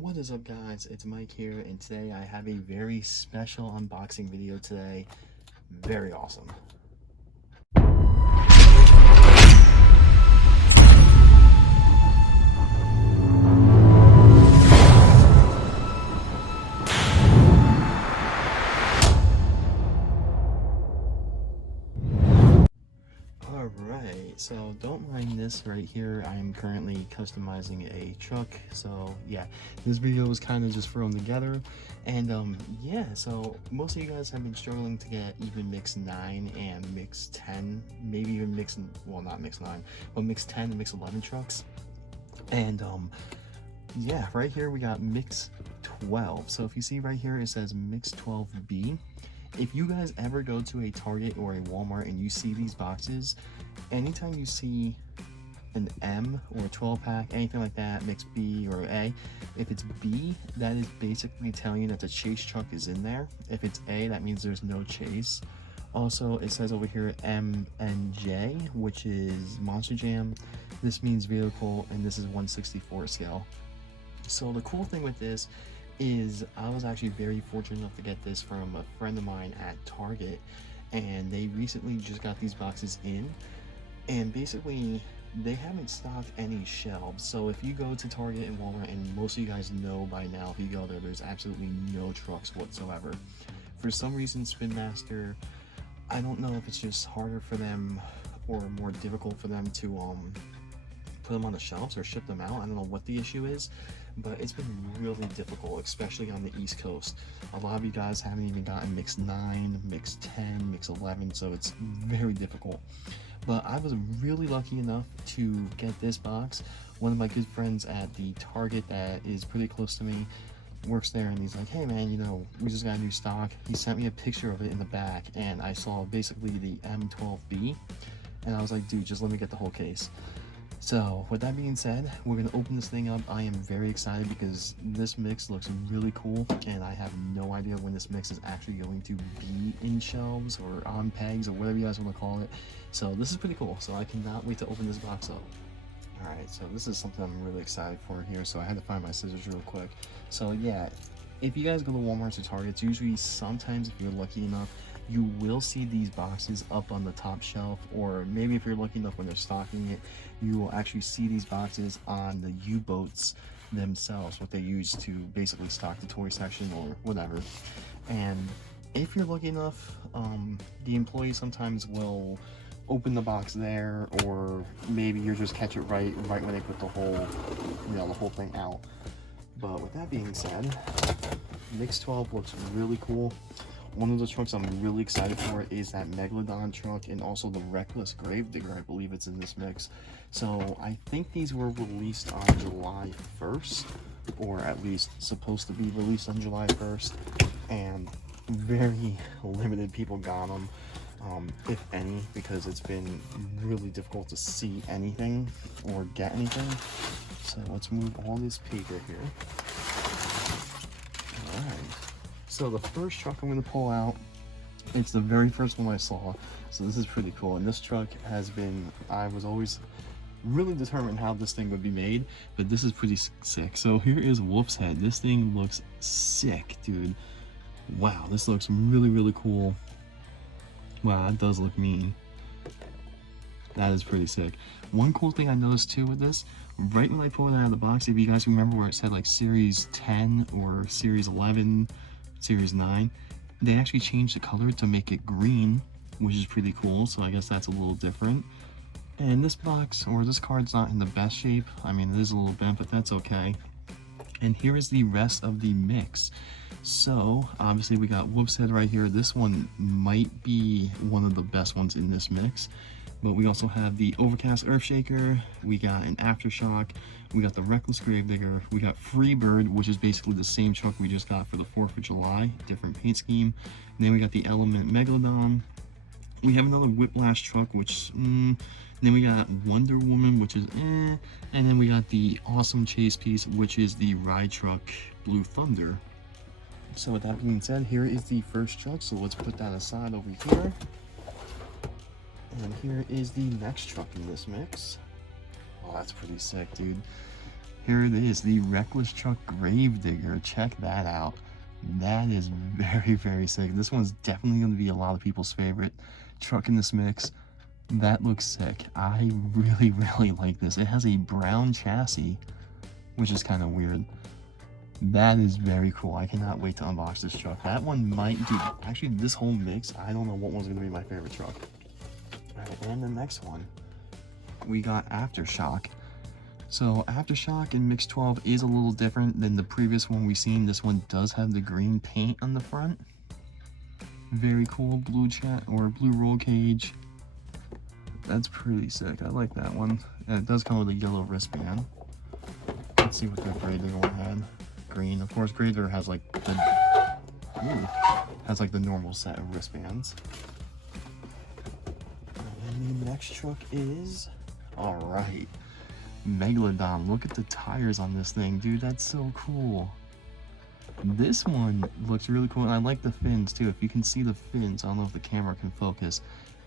What is up, guys? It's Mike here, and today I have a very special unboxing video today. Very awesome. Alright, so don't mind this right here. I am currently customizing a truck. So yeah, this video was kind of just thrown together. And yeah, so most of you guys have been struggling to get even Mix 9 and Mix 10, maybe even Mix, well, not Mix 9, but Mix 10 and Mix 11 trucks. And yeah, right here we got Mix 12. So if you see right here, it says Mix 12B. If you guys ever go to a Target or a Walmart and you see these boxes, anytime you see an M or a 12 pack, anything like that, mix B or A, if it's B, that is basically telling you that the chase truck is in there. If it's A, that means there's no chase. Also, it says over here M and J, which is Monster Jam. This means vehicle, and this is 1/64 scale. So the cool thing with this is I was actually very fortunate enough to get this from a friend of mine at Target, and they recently just got these boxes in, and basically they haven't stocked any shelves. So if you go to Target and Walmart, and most of you guys know by now, if you go there, there's absolutely no trucks whatsoever. For some reason, Spinmaster, I don't know if it's just harder for them or more difficult for them to put them on the shelves or ship them out. I don't know what the issue is, but it's been really difficult, especially on the East Coast. A lot of you guys haven't even gotten Mix 9, Mix 10, Mix 11, so it's very difficult. But I was really lucky enough to get this box. One of my good friends at the Target that is pretty close to me works there, and he's like, hey man, you know, we just got a new stock. He sent me a picture of it in the back, and I saw basically the M12B, and I was like, dude, just let me get the whole case. So with that being said, we're going to open this thing up. I am very excited because this mix looks really cool, and I have no idea when this mix is actually going to be in shelves or on pegs or whatever you guys want to call it. So this is pretty cool, so I cannot wait to open this box up. Alright, so this is something I'm really excited for here, so I had to find my scissors real quick. So yeah, if you guys go to Walmart or Targets, usually sometimes if you're lucky enough, you will see these boxes up on the top shelf, or maybe if you're lucky enough when they're stocking it, you will actually see these boxes on the U-boats themselves, what they use to basically stock the toy section or whatever. And if you're lucky enough, the employee sometimes will open the box there, or maybe you just catch it right when they put the whole, you know, the whole thing out. But with that being said, Mix 12 looks really cool. One of the trucks I'm really excited for is that Megalodon truck, and also the Reckless Gravedigger. I believe it's in this mix. So I think these were released on July 1st, or at least supposed to be released on July 1st, and very limited people got them, if any, because it's been really difficult to see anything or get anything. So let's move all this paper here. All right. So the first truck I'm going to pull out, it's the very first one I saw, so this is pretty cool. And this truck has been, I was always really determined how this thing would be made, but this is pretty sick. So here is Wolf's Head. This thing looks sick, dude. Wow, this looks really cool. Wow, that does look mean. That is pretty sick. One cool thing I noticed too with this, right when I pulled it out of the box, if you guys remember where it said like Series 10 or Series 11, Series 9, they actually changed the color to make it green, which is pretty cool, so I guess that's a little different. And this box, or this card's not in the best shape. I mean, it is a little bent, but that's okay. And here is the rest of the mix. So obviously we got Whoop's Head right here. This one might be one of the best ones in this mix. But we also have the Overcast Earthshaker, we got an Aftershock, we got the Reckless Gravedigger, we got Freebird, which is basically the same truck we just got for the 4th of July, different paint scheme. And then we got the Element Megalodon. We have another Whiplash truck, which, then we got Wonder Woman, which is and then we got the awesome chase piece, which is the Ride Truck Blue Thunder. So with that being said, here is the first truck, so let's put that aside over here. And here is the next truck in this mix. Oh, that's pretty sick, dude. Here it is, the Reckless Truck Gravedigger. Check that out. That is very, very sick. This one's definitely going to be a lot of people's favorite truck in this mix. That looks sick. I really, really like this. It has a brown chassis, which is kind of weird. That is very cool. I cannot wait to unbox this truck. That one might do, actually this whole mix, I don't know what one's going to be my favorite truck. Alright, and the next one, we got Aftershock. So Aftershock in Mix 12 is a little different than the previous one we've seen. This one does have the green paint on the front. Very cool blue chat or blue roll cage. That's pretty sick. I like that one. And it does come with a yellow wristband. Let's see what the Grader one had. Green. Of course, Grader has like the normal set of wristbands. And the next truck is, all right, Megalodon. Look at the tires on this thing, dude. That's so cool. This one looks really cool, and I like the fins too. If you can see the fins, I don't know if the camera can focus,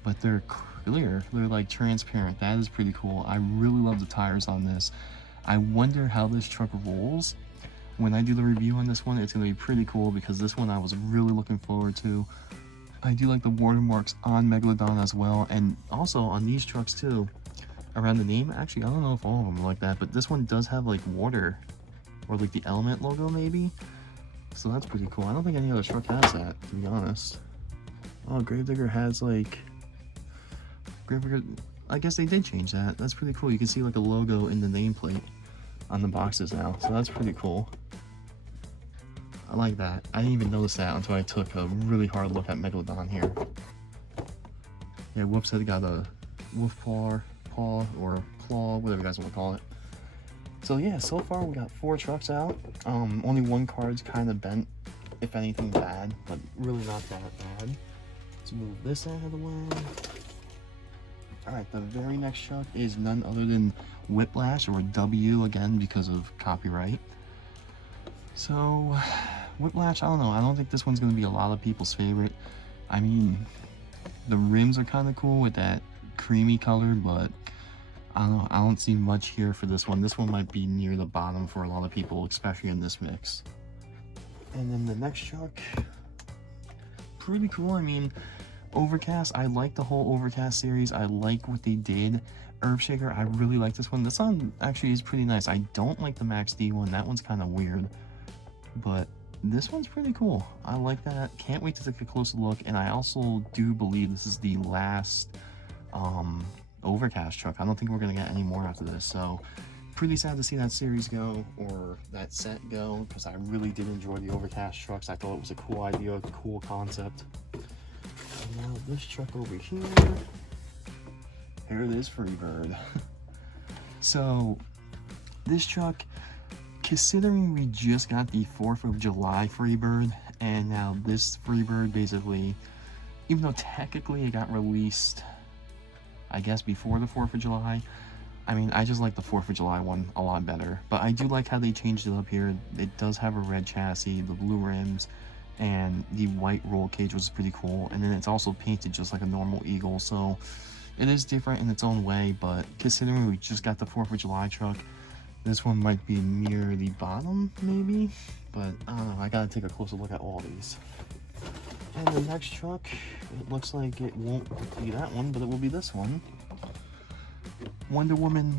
but they're clear. They're like transparent. That is pretty cool. I really love the tires on this. I wonder how this truck rolls. When I do the review on this one, it's going to be pretty cool because this one I was really looking forward to. I do like the watermarks on Megalodon as well, and also on these trucks too. Around the name, actually, I don't know if all of them are like that, but this one does have like water, or like the Element logo maybe. So that's pretty cool. I don't think any other truck has that, to be honest. Oh, Gravedigger has like, Gravedigger, I guess they did change that. That's pretty cool. You can see like a logo in the nameplate on the boxes now, so that's pretty cool. I like that. I didn't even notice that until I took a really hard look at Megalodon here. Yeah, whoops, it got a wolf paw or claw, whatever you guys want to call it. So yeah, so far we got 4 trucks out. Only one card's kind of bent, if anything bad, but really not that bad. Let's move this out of the way. Alright, the very next truck is none other than Whiplash, or W again because of copyright. So, Whiplash, I don't know, I don't think this one's going to be a lot of people's favorite. I mean, the rims are kind of cool with that creamy color, but I don't know, I don't see much here for this one. This one might be near the bottom for a lot of people, especially in this mix. And then the next truck, pretty cool. I mean, Overcast, I like the whole Overcast series. I like what they did. Earthshaker, I really like this one. This one actually is pretty nice. I don't like the Max D one. That one's kind of weird. But this one's pretty cool. I like that. Can't wait to take a closer look. And I also do believe this is the last Overcast truck. I don't think we're going to get any more after this. So pretty sad to see that series go, or that set go, because I really did enjoy the Overcast trucks. I thought it was a cool idea, a cool concept. And now this truck over here. Here it is, Freebird. So this truck, considering we just got the 4th of July Freebird, and now this Freebird basically, even though technically it got released, I guess, before the 4th of July, I mean, I just like the 4th of July one a lot better. But I do like how they changed it up here. It does have a red chassis, the blue rims, and the white roll cage, was pretty cool. And then it's also painted just like a normal Eagle, so it is different in its own way. But considering we just got the 4th of July truck, this one might be near the bottom, maybe. But I don't know, I gotta take a closer look at all these. And the next truck, it looks like it won't be that one, but it will be this one. Wonder Woman,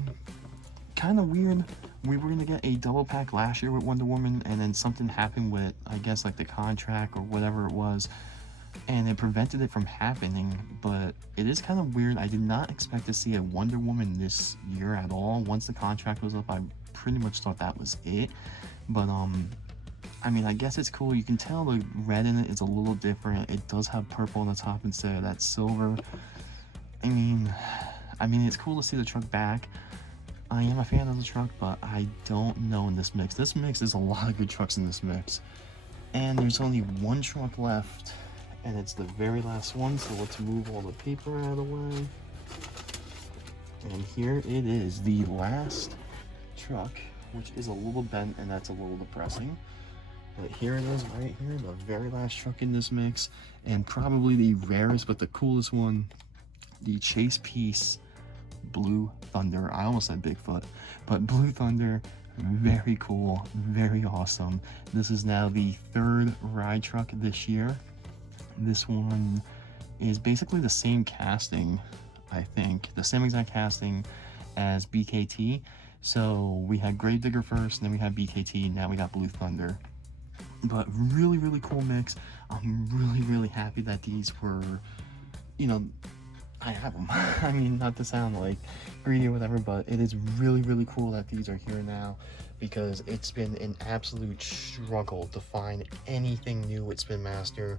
kind of weird. We were going to get a double pack last year with Wonder Woman, and then something happened with, I guess, like the contract or whatever it was, and it prevented it from happening. But it is kind of weird. I did not expect to see a Wonder Woman this year at all. Once the contract was up, I pretty much thought that was it. But I mean, I guess it's cool. You can tell the red in it is a little different. It does have purple on the top instead of that silver. I mean, it's cool to see the truck back. I am a fan of the truck, but I don't know in this mix. This mix is a lot of good trucks in this mix. And there's only one truck left, and it's the very last one, so let's move all the paper out of the way. And here it is, the last truck, which is a little bent, and that's a little depressing. But here it is right here, the very last truck in this mix, and probably the rarest but the coolest one, the Chase Peace Blue Thunder. I almost said Bigfoot, but Blue Thunder. Very cool, very awesome. This is now the third ride truck this year. This one is basically the same casting, I think, the same exact casting as BKT. So we had Gravedigger first, and then we had BKT, now we got Blue Thunder. But really, really cool mix. I'm really, really happy that these were, you know, I have them. I mean, not to sound like greedy or whatever, but it is really, really cool that these are here now, because it's been an absolute struggle to find anything new with Spinmaster.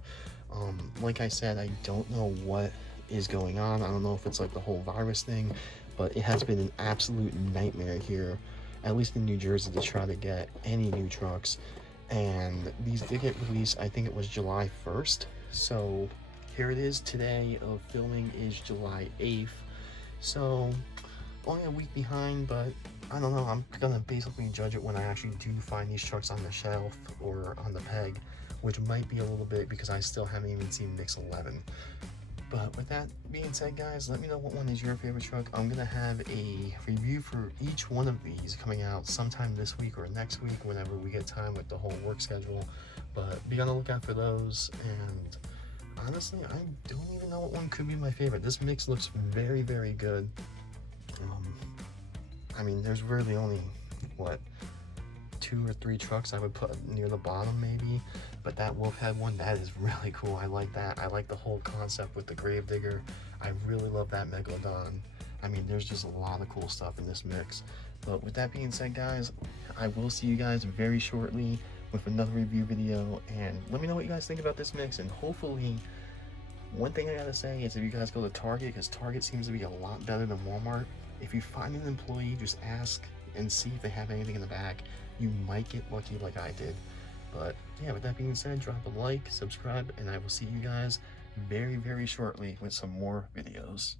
Like I said, I don't know what is going on. I don't know if it's like the whole virus thing, but it has been an absolute nightmare here, at least in New Jersey, to try to get any new trucks. And these did get released, I think it was July 1st. So here it is. Today of filming is July 8th. So only a week behind, but I don't know. I'm gonna basically judge it when I actually do find these trucks on the shelf or on the peg, which might be a little bit because I still haven't even seen Mix 11. But with that being said, guys, let me know what one is your favorite truck. I'm gonna have a review for each one of these coming out sometime this week or next week, whenever we get time with the whole work schedule. But be on the lookout for those. And honestly, I don't even know what one could be my favorite. This mix looks very, very good. I mean, there's really only, what, 2 or 3 trucks I would put near the bottom maybe, but that Wolfhead one, that is really cool. I like that. I like the whole concept with the Gravedigger. I really love that Megalodon. I mean, there's just a lot of cool stuff in this mix. But with that being said, guys, I will see you guys very shortly with another review video, and let me know what you guys think about this mix. And hopefully, one thing I gotta say is, if you guys go to Target, because Target seems to be a lot better than Walmart, if you find an employee, just ask and see if they have anything in the back. You might get lucky like I did. But yeah, with that being said, drop a like, subscribe, and I will see you guys very, very shortly with some more videos.